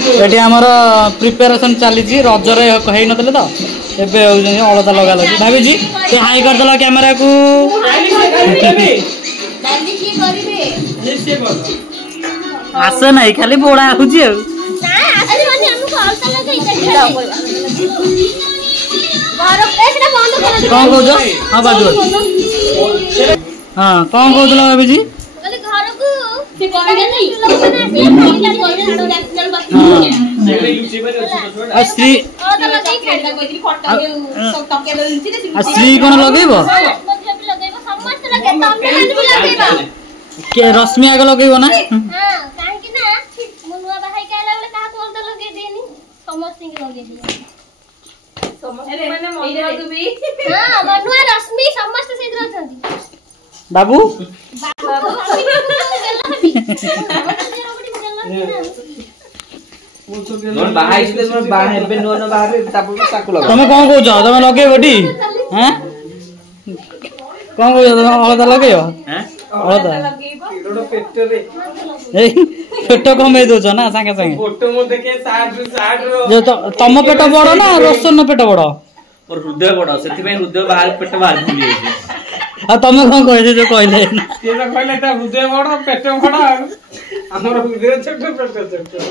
ये आमर प्रिपेरेसन चली रजरे है नतले तो एबे अलता लगा लगी भाभी जी ते हाई करदेल कैमेरा को आस ना खाली बोड़ा आउची कौन कह हाँ बाजू हाँ कौन कहल भाभी जी श्री कौन लगेब रश्मि आगे लगेब ना बाबू तुम कौन कौच तुम लगे कौन कौच तुम अलता लगे पेट कमे दौच ना सागे सागे तुम पेट बड़ ना रोशन पेट बड़ हृदय बड़ से हृदय बाहर पेट बाहर तुम कौन कह जो कहले हृदय बड़ पेट बड़ हृदय छोट पेट छोट।